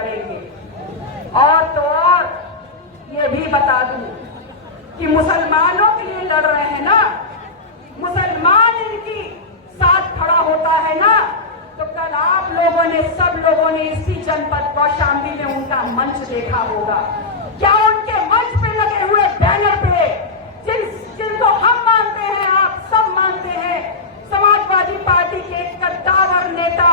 लड़ेंगे। और तो और ये भी बता दूं कि मुसलमानों के लिए लड़ रहे हैं ना, मुसलमान इनकी साथ खड़ा होता है ना, तो कल आप लोगों ने, सब लोगों ने इसी जनपद कौशाम्बी में उनका मंच देखा होगा। क्या उनके मंच पे लगे हुए बैनर पे जिनको हम मानते हैं, आप सब मानते हैं, समाजवादी पार्टी के एक कद्दावर नेता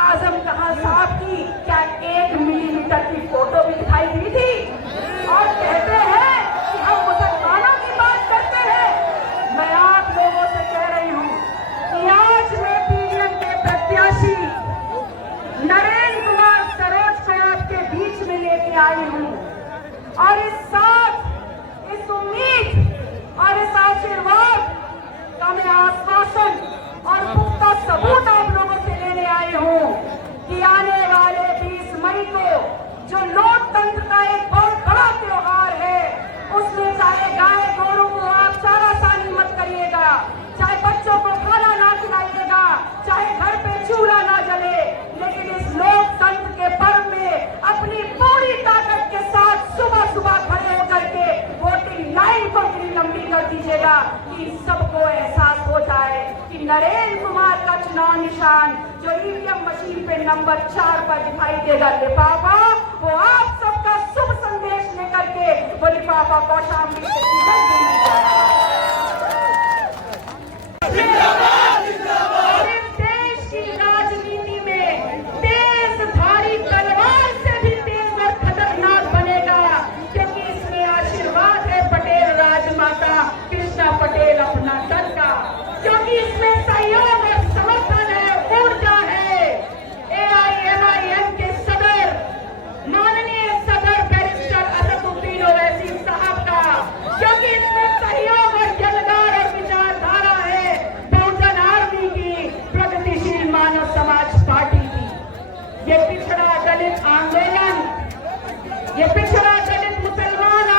आजम खान साहब की क्या 1 मिलीमीटर की फोटो भी दिखाई दी थी? और कहते हैं कि हम मुसलमानों की बात करते हैं। मैं आप लोगों से कह रही हूं कि आज मैं पीडीएम के प्रत्याशी नरेंद्र कुमार सरोज को आपके बीच में लेके आई हूं, और इस साथ इस उम्मीद और इस आशीर्वाद का मैं आश्वासन और पुख्ता सबूत आप लोगों से लेने आई हूं कि आने वाले 20 मई को जो लोकतंत्र का एक बहुत बड़ा त्योहार है, उसमें चाहे गाय गोरू को आप चारा सानी मत करिएगा, चाहे बच्चों को खाना ना खिलाइएगा, चाहे घर पे चूल्हा ना जले, लेकिन इस लोकतंत्र के पर्व में अपनी पूरी ताकत के साथ सुबह सुबह खड़े होकर के वोटिंग लाइन को इतनी लंबी कर दीजिएगा कि सबको एहसास हो जाए कि नरेंद्र कुमार का चुनाव निशान जो ईवीएम मशीन पे नंबर 4 पर दिखाई देगा लिफाफा, वो आप सबका शुभ संदेश लेकर के वो लिफाफा कौशाम्बी से निकल देगा। पटेल अपना दल का, क्योंकि इसमें सहयोग और समर्थन है, ऊर्जा है एआईएमआईएम के सदर, माननीय सदर बैरिस्टर असदुद्दीन ओवैसी साहब का, क्योंकि इसमें सहयोग और जलगार और विचारधारा है बहुजन आर्मी की, प्रगतिशील मानव समाज पार्टी की। ये पिछड़ा दलित आंदोलन, ये पिछड़ा दलित मुसलमान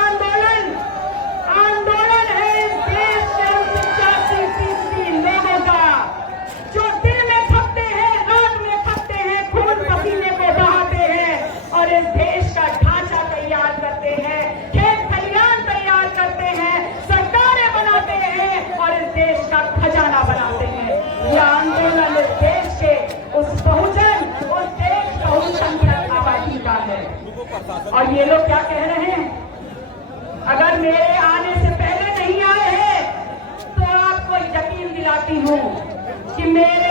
आंदोलन है इस देश के 85% लोगों का, जो दिन में खपते हैं, रात में खपते हैं, खून पसीने को बहाते हैं और इस देश का ढांचा तैयार करते हैं, खेत खलियान तैयार करते हैं, सरकारें बनाते हैं और इस देश का खजाना बनाते हैं। यह आंदोलन इस देश के उस बहुजन, उस देश बहुसंख्यक आबादी का है। और ये लोग क्या कह रहे हैं? अगर मेरे आने से पहले नहीं आए हैं तो आपको यकीन दिलाती हूं कि मेरे